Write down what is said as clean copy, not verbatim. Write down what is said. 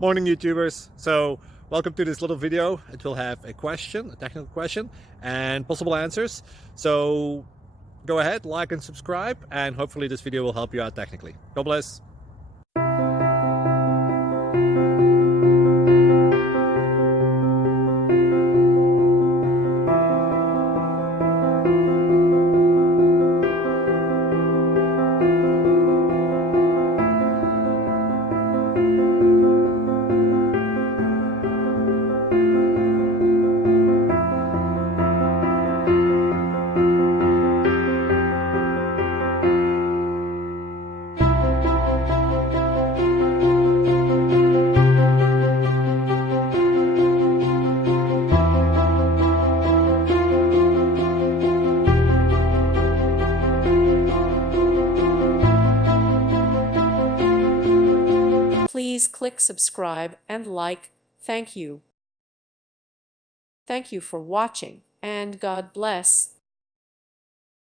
Morning, YouTubers. So welcome to this little video. It will have a question, a technical question, and possible answers. So go ahead, like and subscribe, and hopefully this video will help you out technically. God bless. Please click subscribe and like. Thank you. Thank you for watching, and God bless.